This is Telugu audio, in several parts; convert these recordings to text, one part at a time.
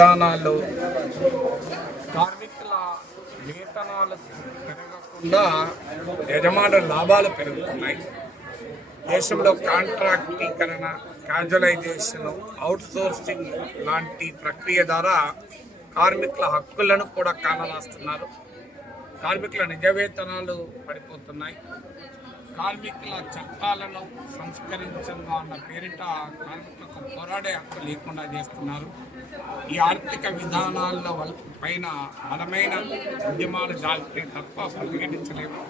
విధానాలు కార్మికుల వేతనాలు పెరగకుండా యజమానుల లాభాలు పెరుగుతున్నాయి. దేశంలో కాంట్రాక్టీకరణ, క్యాజువలైజేషన్, అవుట్సోర్సింగ్ లాంటి ప్రక్రియ ద్వారా కార్మికుల హక్కులను కూడా కాలరాస్తున్నారు. కార్మికుల నిజ వేతనాలు పడిపోతున్నాయి. కార్మికుల చట్టాలను సంస్కరించడం అన్న పేరిట కార్మికులకు పోరాడే హక్కు లేకుండా చేస్తున్నారు. ఈ ఆర్థిక విధానాల పైన బలమైన ఉద్యమాలు జాగితే తప్ప ప్రతిఘటించలేము.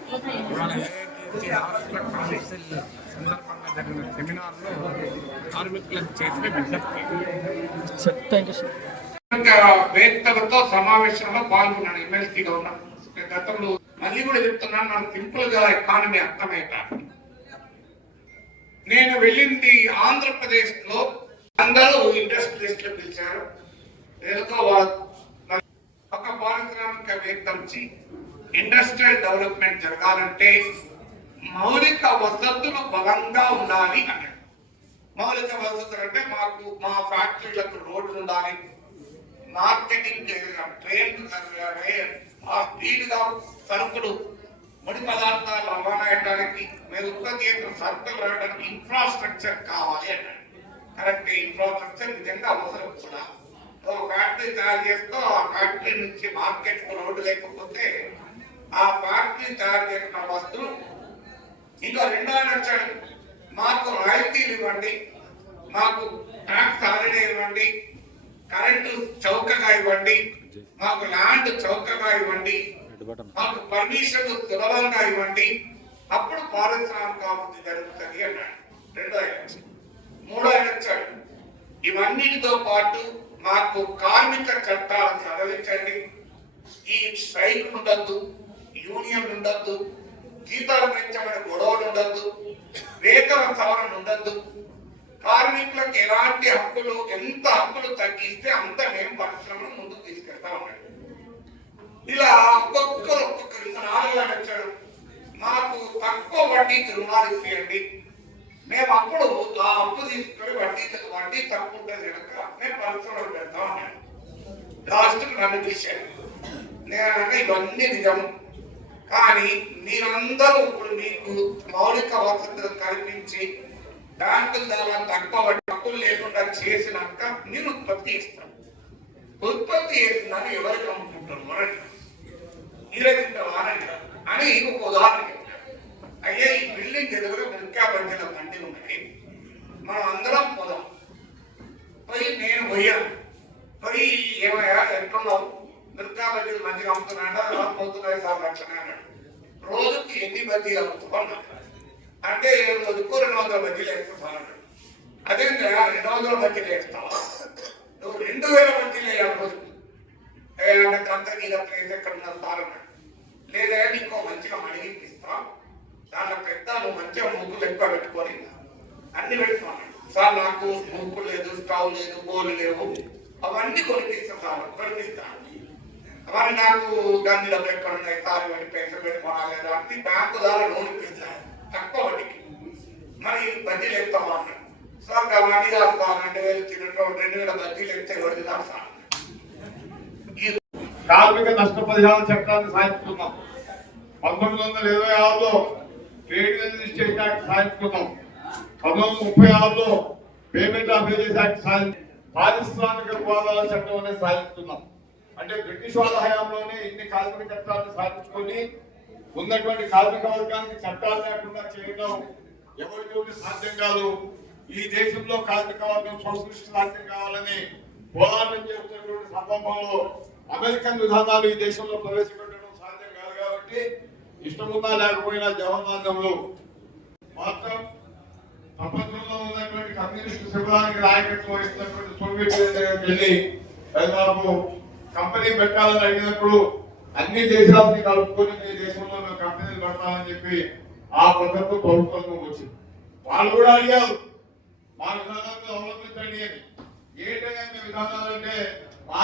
ఇవాళ ఏఐటీసీ రాష్ట్ర కౌన్సిల్ సందర్భంగా జరిగిన సెమినార్లో కార్మికులకు చేసిన విజ్ఞప్తి. వేత్తలతో సమావేశంలో పాల్గొన్నాను. ఎమ్మెల్సీగా ఉన్నాను. గతంలో మళ్ళీ కూడా చెప్తున్నాను, నాకు సింపుల్ గా ఎకానమీ అర్థమైతే నేను వెళ్ళింది ఆంధ్రప్రదేశ్ లో అందరూ ఇండస్ట్రియలిస్టులు పిలిచారు. ఒక పారిశ్రామికవేత్త ఇండస్ట్రియల్ డెవలప్మెంట్ జరగాలంటే మౌలిక వసతులు బలంగా ఉండాలి అన్నాడు. మౌలిక వసతులు అంటే మా ఫ్యాక్టరీలకు రోడ్లు ఉండాలి, మార్కెటింగ్ ట్రైన్ స్పీడ్గా సరుకులు ముడి పదార్థాలు రవాణా చేయడానికి, మీరు ఉత్పత్తి చేసిన సరుకులు రావడానికి ఇన్ఫ్రాస్ట్రక్చర్ కావాలి అన్నాడు. కరెక్ట్, ఇన్ఫ్రాస్ట్రక్చర్ నిజంగా అవసరం కూడా. ఒక ఫ్యాక్టరీ తయారు చేస్తూ ఆ ఫ్యాక్టరీ నుంచి మార్కెట్ రోడ్డు లేకపోతే ఆ ఫ్యాక్టరీ తయారు చేసిన వస్తువులు ఇంకా రెండో నచ్చాడు, మాకు రాయితీలు ఇవ్వండి, మాకు ట్యాక్స్ హాలిడే ఇవ్వండి, కరెంటు చౌకగా ఇవ్వండి, మాకు ల్యాండ్ చౌకగా ఇవ్వండి, మాకు పర్మిషన్ సులభంగా ఇవ్వండి, అప్పుడు పారిశ్రామిక అభివృద్ధి జరుగుతుంది అన్నాడు. రెండో ఆయన. మూడో ఆయన వచ్చాడు, ఇవన్నిటితో పాటు మాకు కార్మిక చట్టాలను సడలించండి, ఈ స్ట్రైక్ ఉండద్దు, యూనియన్ ఉండద్దు, జీతాలు పెంచమని గొడవలు ఉండద్దు, వేతన సవరణ ఉండద్దు, కార్మికులకు ఎలాంటి హక్కులు, ఎంత హక్కులు తగ్గిస్తే అంత మేము పరిశ్రమను ముందుకు తీసుకెళ్తా ఉన్నాడు. ఇలా ఒక్కొక్కరు నాలుగుగా వచ్చాడు, మాకు తక్కువ వడ్డీకి రుణాలు ఇచ్చేయండి, మేము అప్పుడు ఆ అప్పు తీసుకొని వడ్డీ తక్కువ ఉంటుంది కనుక మేము పరిశ్రమలు పెడతాం అన్నాడు. లాస్ట్కి నన్ను తీశాడు. నేనంటే ఇవన్నీ నిజం, కానీ మీరందరూ ఇప్పుడు మీకు మౌలిక వసతులు కల్పించి బ్యాంకుల ద్వారా తక్కువ హక్కులు లేకుండా చేసినాక మీరు ఉత్పత్తి చేస్తారు. ఉత్పత్తి చేస్తున్నాను ఎవరికి అమ్ముకుంటారు మొదటి మీరే తింటారు అని ఒక ఉదాహరణ చెప్పారు. అయ్యే ఈ బిల్డింగ్ ఎదురు మిల్కా బండిల బండి ఉన్నది, మనం అందరం పోదాం. పోయి నేను పోయాను, పోయి ఏమయ్యా ఎట్లున్నావు, మిల్కా బజ్జీలు మంచిగా అమ్ముతున్నా పోతున్నాయి సార్ లక్షణ అన్నాడు. రోజుకి ఎన్ని బజ్జీలు అమ్ముతున్నా అంటే రోజుకు 200 బజ్జీలు వేస్తాను అన్నాడు. అదే 200 బజ్జీలు వేస్తావా, నువ్వు 2000 బజ్జీలు వేయాలి రోజుకు అంత నీళ్ళ ప్లేస్ ఎక్కడ ఉన్నారు సార్ అన్నాడు. లేదా నీకు మంచిగా మడిగిపిస్తా, దాంట్లో పెద్ద నువ్వు మంచిగా ముగ్గులు ఎక్కువ పెట్టుకొని అన్ని పెట్టుకున్నాడు. సార్ నాకు ముగ్గు లేదు, స్టవ్ లేదు, బోలు లేవు, అవన్నీ కొనిపిస్తా సార్, కొనిపిస్తాను. మరి నాకు గన్ని డబ్బులు ఎక్కడ ఉన్నాయి సార్, ఇవన్నీ పైసలు పెట్టుకోవాలి లేదా అంటే బ్యాంకు ద్వారా లోన్ ఇప్పిస్తాను తక్కువ వడ్డీకి, మరి బజ్జీలు ఎత్తాము అన్నాడు. సార్ అవన్నీ కాదు సార్, 2000 తినటం 2000 బజ్జీలు ఎత్తే వడ్డీదాం సార్. కార్మిక నష్టపరిహార చట్టాన్ని సాధించుకున్నాం. 1926లో ట్రేడ్ రిజిస్ట్రేషన్ యాక్ట్ సాధించుకున్నాం. 1936లో పేమెంట్ ఆఫ్ వేజెస్ యాక్ట్ పారిశ్రామిక వివాదాల చట్టం అనేది సాధించుకున్నాం. అంటే బ్రిటిష్ వాళ్ళ హయాంలోనే ఇన్ని కార్మిక చట్టాలను సాధించుకొని ఉన్నటువంటి కార్మిక వర్గానికి చట్టాలు లేకుండా చేయడం ఎవరికి సాధ్యం కాదు. ఈ దేశంలో కార్మిక వర్గం సోషలిస్ట్ రాజ్యం కావాలని పోరాటం చేస్తున్నటువంటి సందర్భంలో అమెరికన్ విధానాలు ఈ దేశంలో ప్రవేశపెట్టడం సాధ్యం కాదు. కాబట్టి ఇష్టమున్నా లేకపోయినా జవహర్లాల్ నెహ్రూ మాత్రం ప్రపంచంలో ఉన్నటువంటి కమ్యూనిస్టు శిబిరానికి నాయకత్వం వహిస్తున్నటువంటి సోవియట్ యూనియన్ వెళ్ళి దాదాపు కంపెనీ పెట్టాలని అడిగినప్పుడు అన్ని దేశాలని కలుపుకొని మీ దేశంలో మేము కంపెనీలు పెడతామని చెప్పి ఆ ప్రభుత్వం వచ్చింది. వాళ్ళు కూడా అడిగారు మా విధానాలను అవలంబించండి అని. ఏంటంటే విధానాలు అంటే మా